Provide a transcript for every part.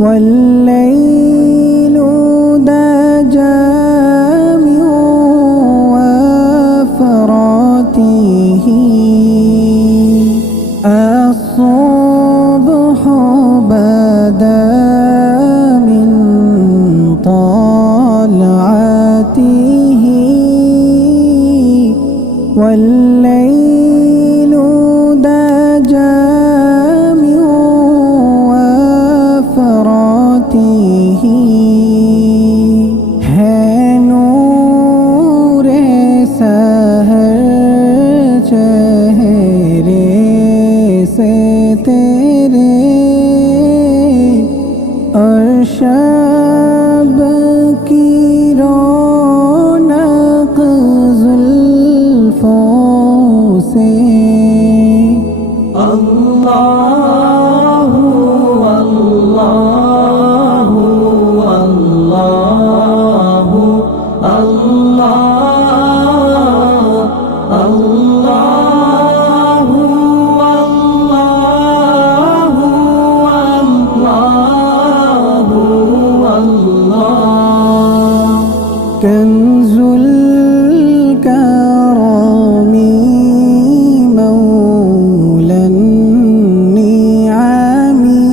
والليل دجى من وفراته الصبح بدا من طلعته والليل دجى من وفراته है नूर सहर चेहरे से तेरे और शब की रौनक जुल्फों से अल्लाहु अल्लाहु अल्लाहु अल्लाह अल्लाहु अल्लाहु अल्लाहु अल्लाह कंजुल करमी मौलन निआमी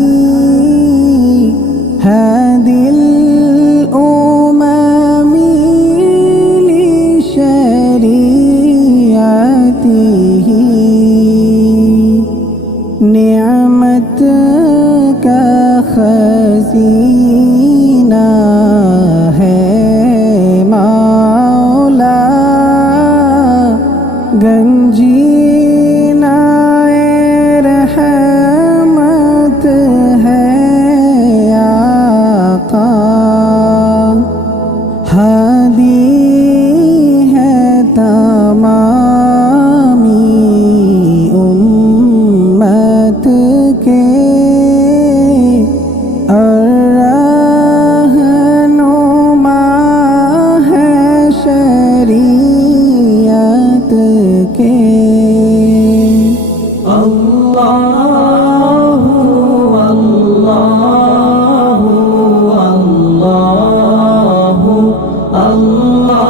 हादिल उमामी लिशरीअतिही निअमत का खज़ीना है मौला गंजीना रहमत है आका हादी है तमामी उम्मत के और रहनुमा है शरीयत के अल्लाहु अल्लाहु अल्लाहु अल्लाह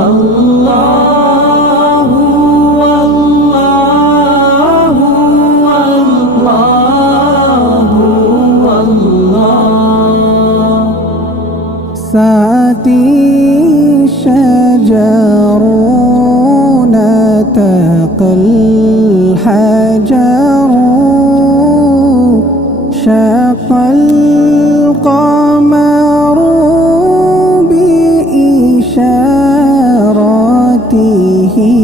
अल्लाहु अल्लाहु अल्लाहु अल्लाह साती शजरून तक़ल हजर शक़ल क़मर बिइशारतिही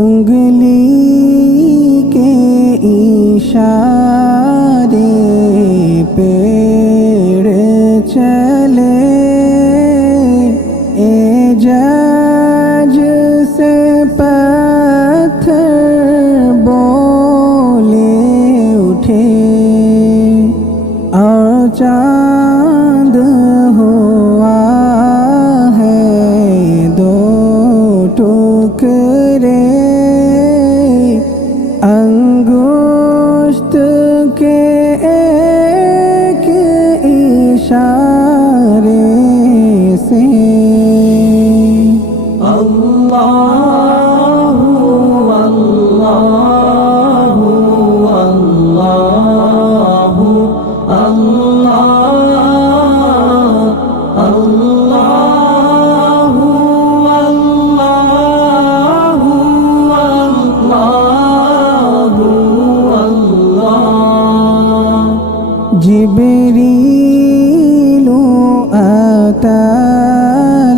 उंगली के इशारे पेड़ चले एजाज से पत्थर बोले उठे और चांद हुआ है दो टुकड़े अंगुष्ठ के एक इशारे से अल्लाहु अल्लाहु अल्लाहु अल्लाह अल्लाहु अल्लाहु अल्लाहु अल्लाह जिब्रीलु आता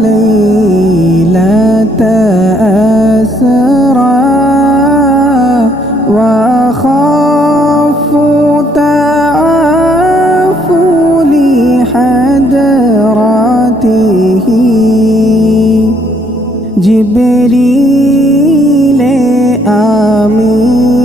लैलत अस्रा وخاف تعافل حضرته जिब्रील आमीन